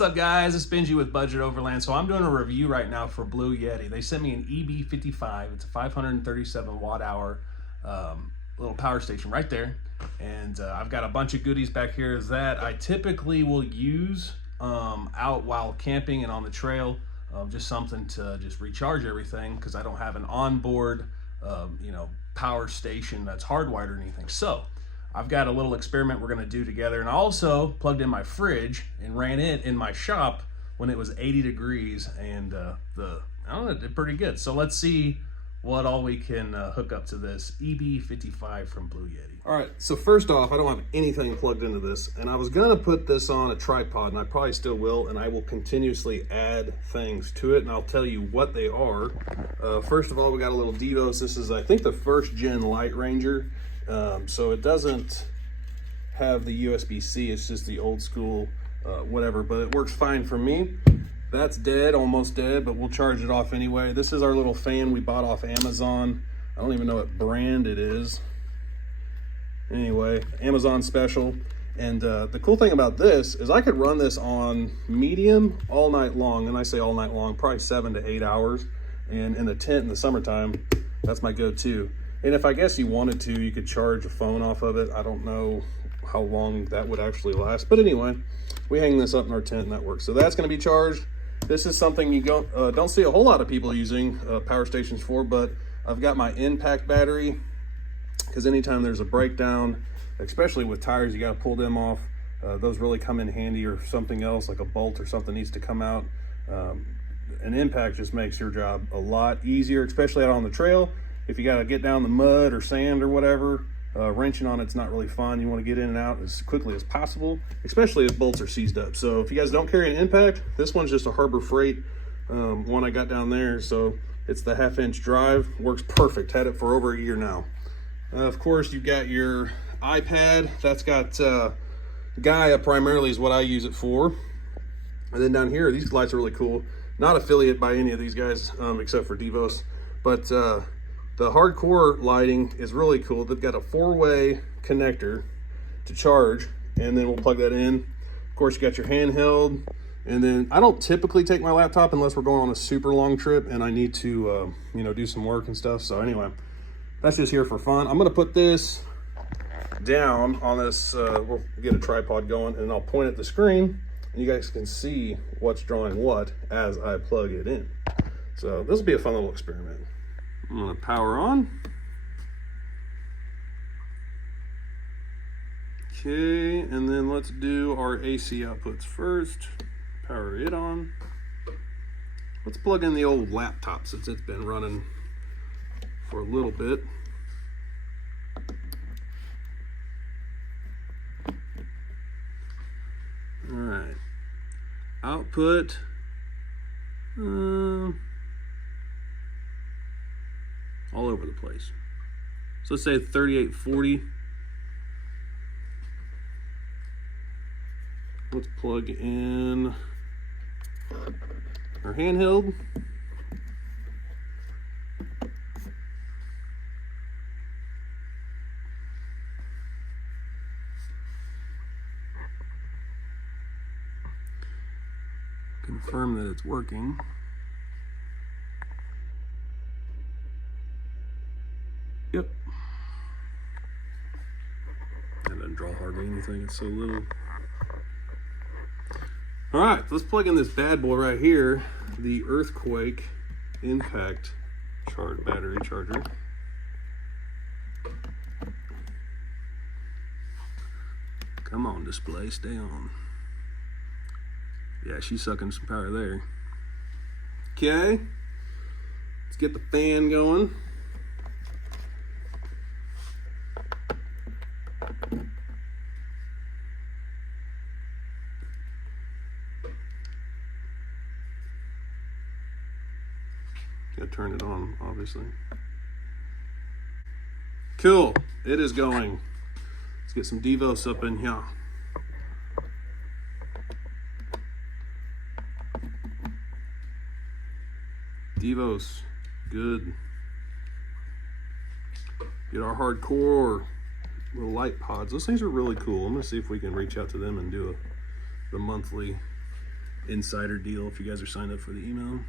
What's up, guys? It's Benji with Budget Overland. So I'm doing a review right now for Blue Yeti. They sent me an EB55. It's a 537 watt hour little power station right there. And I've got a bunch of goodies back here that I typically will use out while camping and on the trail. Just something to just recharge everything because I don't have an onboard power station that's hardwired or anything. So I've got a little experiment we're gonna do together, and I also plugged in my fridge and ran it in my shop when it was 80 degrees, and I don't know, it did pretty good. So let's see what all we can hook up to this EB55 from Blue Yeti. All right, so first off, I don't have anything plugged into this, and I was gonna put this on a tripod, and I probably still will, and I will continuously add things to it, and I'll tell you what they are. First of all, we got a little Devos. This is, I think, the first gen Light Ranger. So it doesn't have the USB-C, it's just the old school whatever, but it works fine for me. That's dead, almost dead, but we'll charge it off anyway. This is our little fan we bought off Amazon. I don't even know what brand it is. Anyway, Amazon special. And the cool thing about this is I could run this on medium all night long, and I say all night long, probably 7 to 8 hours. And in the tent in the summertime, that's my go-to. And if I guess you wanted to, you could charge a phone off of it. I don't know how long that would actually last. But anyway, we hang this up in our tent and that works. So that's gonna be charged. This is something you don't see a whole lot of people using power stations for, but I've got my impact battery, because anytime there's a breakdown, especially with tires, you gotta pull them off. Those really come in handy, or something else like a bolt or something needs to come out. An impact just makes your job a lot easier, especially out on the trail. If you gotta get down the mud or sand or whatever, wrenching on it's not really fun. You wanna get in and out as quickly as possible, especially if bolts are seized up. So if you guys don't carry an impact, this one's just a Harbor Freight one I got down there. So it's the 1/2-inch drive, works perfect. Had it for over a year now. Of course, you've got your iPad. That's got Gaia primarily is what I use it for. And then down here, these lights are really cool. Not affiliate by any of these guys except for Devos, but the hardcore lighting is really cool. They've got a 4-way connector to charge, and then we'll plug that in. Of course, you got your handheld, and then I don't typically take my laptop unless we're going on a super long trip and I need to do some work and stuff. So anyway, that's just here for fun. I'm gonna put this down on this, we'll get a tripod going, and I'll point at the screen, and you guys can see what's drawing what as I plug it in. So this will be a fun little experiment. I'm gonna power on. Okay, and then let's do our AC outputs first. Power it on. Let's plug in the old laptop since it's been running for a little bit. All right, output. All over the place. So let's say 3840. Let's plug in our handheld. Confirm that it's working. Yep. That doesn't draw hardly anything, it's so little. All right, let's plug in this bad boy right here, the Earthquake Impact battery charger. Come on, display, stay on. Yeah, she's sucking some power there. Okay, let's get the fan going. Gotta turn it on, obviously. Cool, it is going. Let's get some Devos up in here. Devos, good. Get our hardcore little light pods. Those things are really cool. I'm gonna see if we can reach out to them and do the monthly insider deal if you guys are signed up for the email.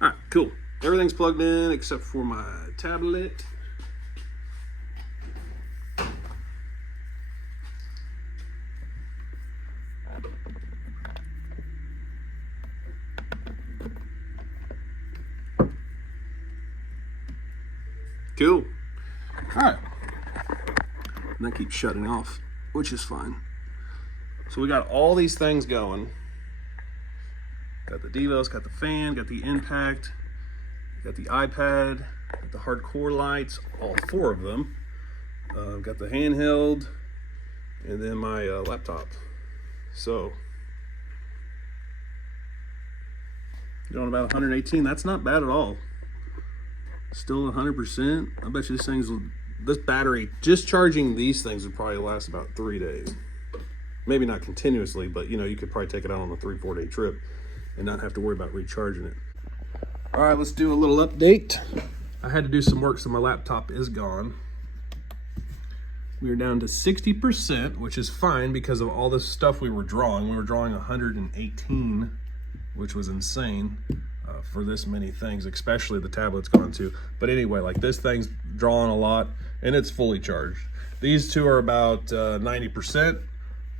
All right, cool. Everything's plugged in except for my tablet. Cool. All right. And that keeps shutting off, which is fine. So we got all these things going. Got the Devos, got the fan, got the impact, got the iPad, got the hardcore lights, all 4 of them. Got the handheld, and then my laptop. So, going about 118. That's not bad at all. Still 100%. I bet you this battery, just charging these things would probably last about 3 days. Maybe not continuously, but you could probably take it out on a 3-4 day trip and not have to worry about recharging it. All right, let's do a little update. I had to do some work, so my laptop is gone. We are down to 60%, which is fine because of all this stuff we were drawing. We were drawing 118, which was insane for this many things, especially the tablet's gone too. But anyway, like this thing's drawing a lot and it's fully charged. These two are about 90%.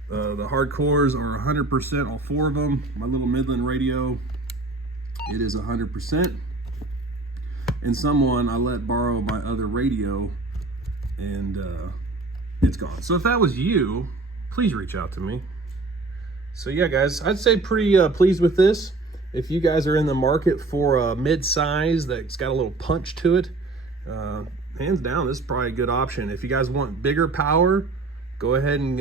The hardcores are 100%, all 4 of them. My little Midland radio, it is 100%. And someone I let borrow my other radio, and it's gone. So if that was you, please reach out to me. So yeah, guys, I'd say pretty pleased with this. If you guys are in the market for a mid-size that's got a little punch to it, hands down, this is probably a good option. If you guys want bigger power, go ahead and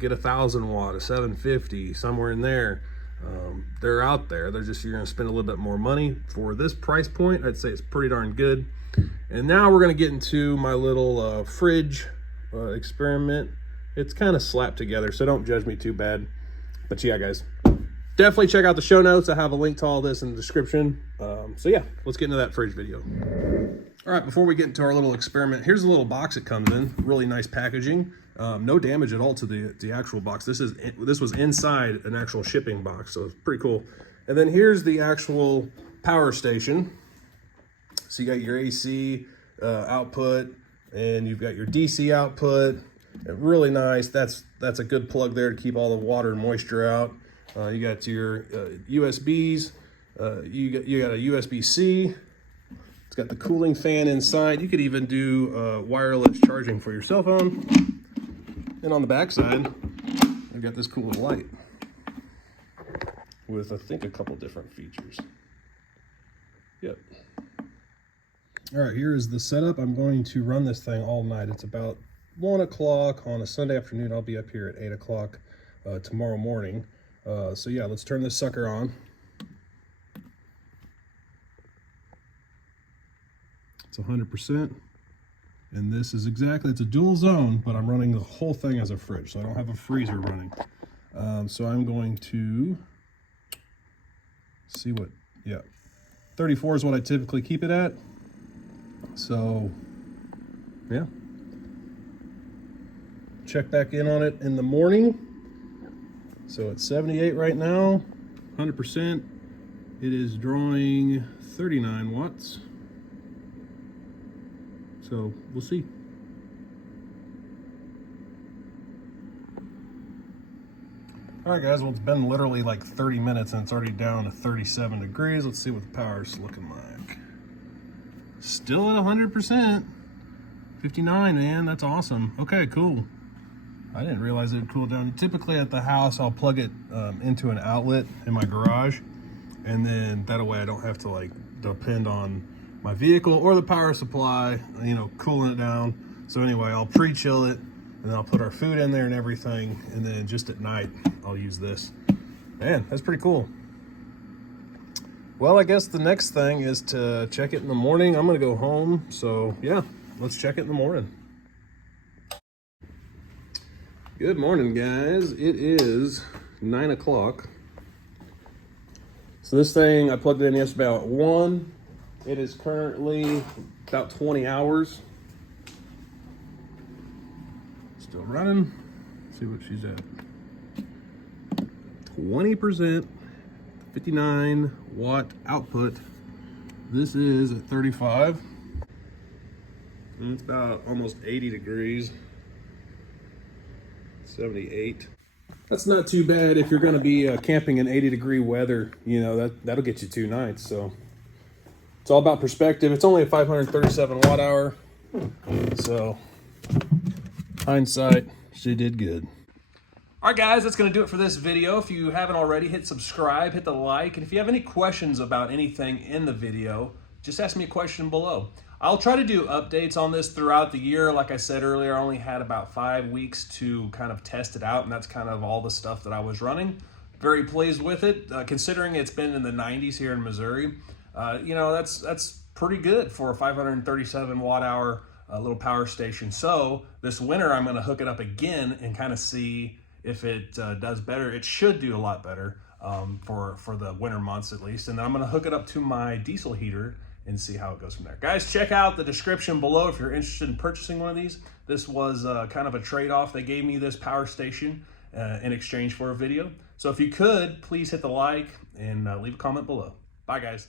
get 1,000 watt, a 750, somewhere in there. They're out there. They're just, you're gonna spend a little bit more money. For this price point, I'd say it's pretty darn good. And now we're gonna get into my little fridge experiment. It's kind of slapped together, so don't judge me too bad. But yeah, guys, definitely check out the show notes. I have a link to all this in the description. So yeah, let's get into that fridge video. All right, before we get into our little experiment, here's a little box it comes in. Really nice packaging. No damage at all to the actual box. This was inside an actual shipping box, so it's pretty cool. And then here's the actual power station. So you got your AC output, and you've got your DC output. Really nice. That's a good plug there to keep all the water and moisture out. You got your USBs. You got a USB-C. It's got the cooling fan inside. You could even do wireless charging for your cell phone. And on the back side, I've got this cool little light with, I think, a couple different features. Yep. All right, here is the setup. I'm going to run this thing all night. It's about 1 o'clock on a Sunday afternoon. I'll be up here at 8 o'clock tomorrow morning. So yeah, let's turn this sucker on. It's 100%. And this is exactly, it's a dual zone, but I'm running the whole thing as a fridge, so I don't have a freezer running. So I'm going to see what, yeah, 34 is what I typically keep it at. So, yeah. Check back in on it in the morning. So it's 78 right now, 100%. It is drawing 39 watts. So we'll see. All right, guys, well, it's been literally like 30 minutes and it's already down to 37 degrees. Let's see what the power's looking like. Still at 100%. 59, man, that's awesome. Okay, cool. I didn't realize it would cool down. Typically at the house, I'll plug it into an outlet in my garage, and then that way I don't have to like depend on my vehicle or the power supply, cooling it down. So anyway, I'll pre-chill it, and then I'll put our food in there and everything, and then just at night, I'll use this. Man, that's pretty cool. Well, I guess the next thing is to check it in the morning. I'm gonna go home, so yeah, let's check it in the morning. Good morning, guys. It is 9 o'clock. So this thing, I plugged it in yesterday about 1. It is currently about 20 hours. Still running. Let's see what she's at. 20%. 59 watt output. This is at 35. And it's about almost 80 degrees. 78. That's not too bad if you're going to be camping in 80-degree weather. You know, that'll get you 2 nights. So it's all about perspective. It's only a 537 watt hour. So hindsight, she did good. All right, guys, that's going to do it for this video. If you haven't already, hit subscribe, hit the like, and if you have any questions about anything in the video, just ask me a question below. I'll try to do updates on this throughout the year. Like I said earlier, I only had about 5 weeks to kind of test it out, and that's kind of all the stuff that I was running. Very pleased with it, considering it's been in the 90s here in Missouri. You know, that's pretty good for a 537 watt hour little power station. So this winter, I'm going to hook it up again and kind of see if it does better. It should do a lot better for the winter months at least. And then I'm going to hook it up to my diesel heater and see how it goes from there. Guys, check out the description below if you're interested in purchasing one of these. This was kind of a trade-off. They gave me this power station in exchange for a video. So if you could, please hit the like and leave a comment below. Bye, guys.